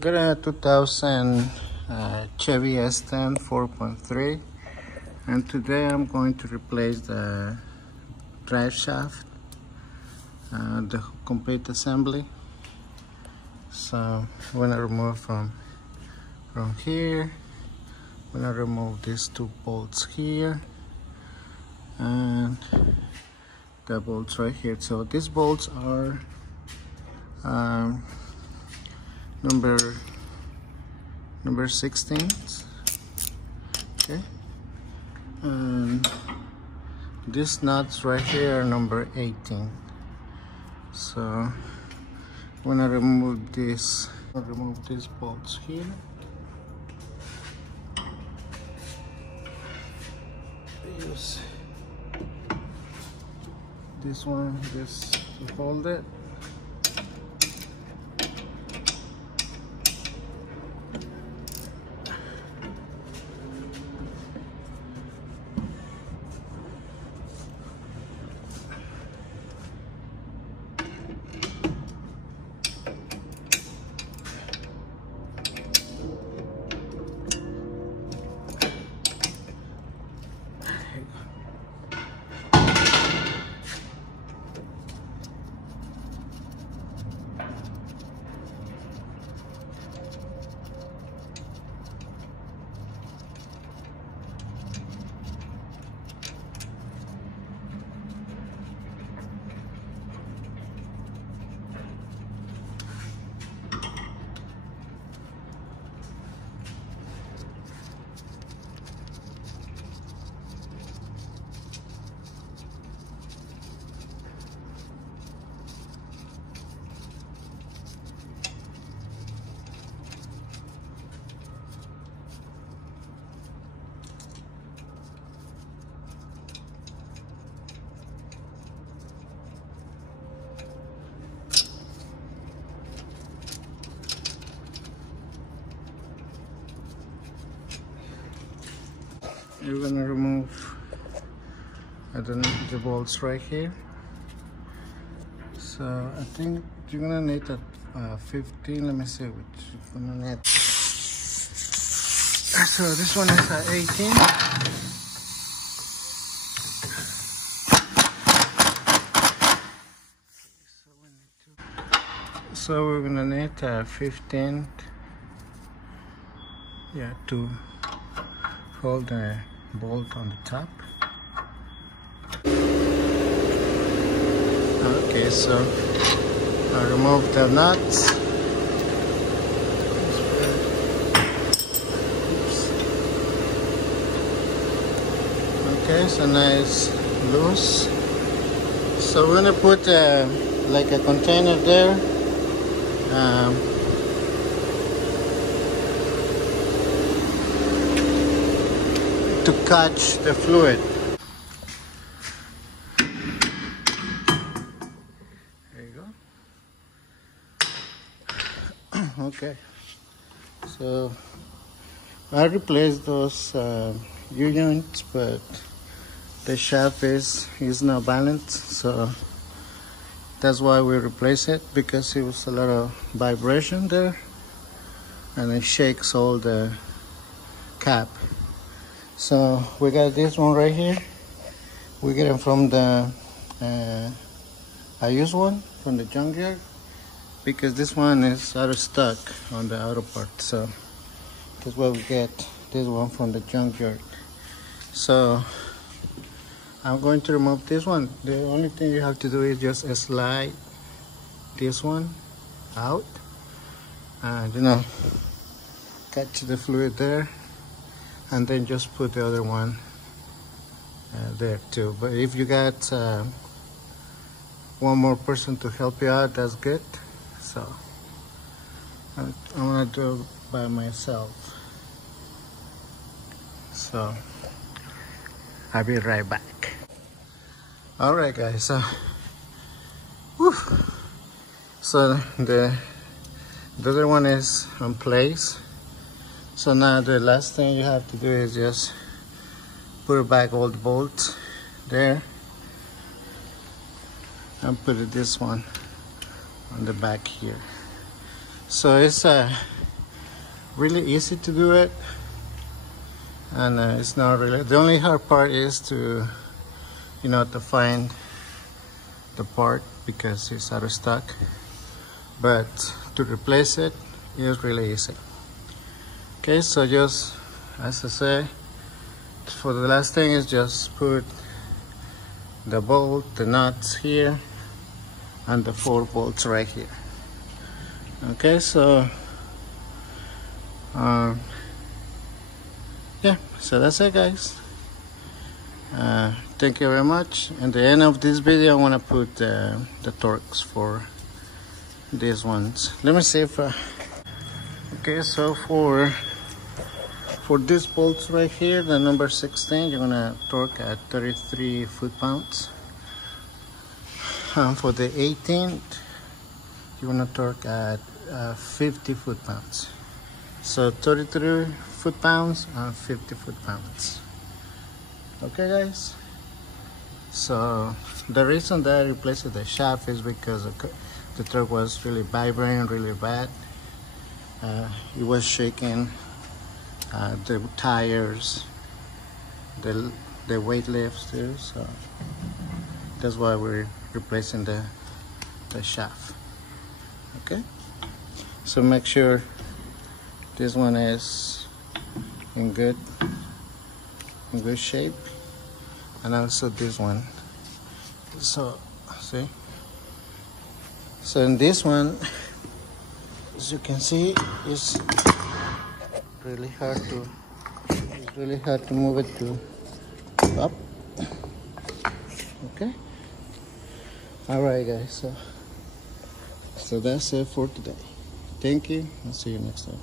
Got a 2000 CHEVY s10 4.3, and today I'm going to replace the drive shaft, the complete assembly. So I'm gonna remove from here. I'm gonna remove these two bolts here and the bolts right here. So these bolts are number 16, okay, and these nuts right here are number 18. So I'm gonna remove these bolts here. Use this one just to hold it. You're gonna remove the bolts right here. So I think you're gonna need a 15. Let me see which you're gonna need. So this one is a 18. So we're gonna need a 15. Yeah, to hold the bolt on the top. Okay, so I remove the nuts. Oops. Okay, so now it's loose. So we're gonna put like a container there. To catch the fluid. There you go. Okay, so I replaced those U-joints, but the shaft is not balanced, so that's why we replace it, because it was a lot of vibration there and it shakes all the cap. So we got this one right here. We get it from the I use one from the junkyard, because this one is out of stock on the auto part. So that's why we get this one from the junkyard. So I'm going to remove this one. The only thing you have to do is just slide this one out and catch the fluid there, and then just put the other one there too. But if you got one more person to help you out, that's good. So I'm gonna do it by myself. So I'll be right back. All right, guys. So the other one is in place. So now the last thing you have to do is just put back all the bolts there and put this one on the back here. So it's really easy to do it, and it's not really, the only hard part is to, you know, to find the part because it's out of stock, but to replace it is really easy. Okay, so just as I say, for the last thing is just put the bolt, the nuts here, and the 4 bolts right here. Okay, so yeah, so that's it, guys. Thank you very much. At the end of this video, I want to put the torques for these ones. Let me see if okay, so for these bolts right here, the number 16, you're gonna torque at 33 foot-pounds. For the 18th, you're gonna torque at 50 foot-pounds. So 33 foot-pounds and 50 foot-pounds. Okay, guys. So the reason that I replaced the shaft is because the truck was really vibrating really bad. It was shaking the tires, the weight lifts too. So that's why we're replacing the shaft. Okay. So make sure this one is in good shape, and also this one. So see, so in this one, as you can see, it's really hard to move it to up. Okay. All right, guys, so that's it for today. Thank you, and see you next time.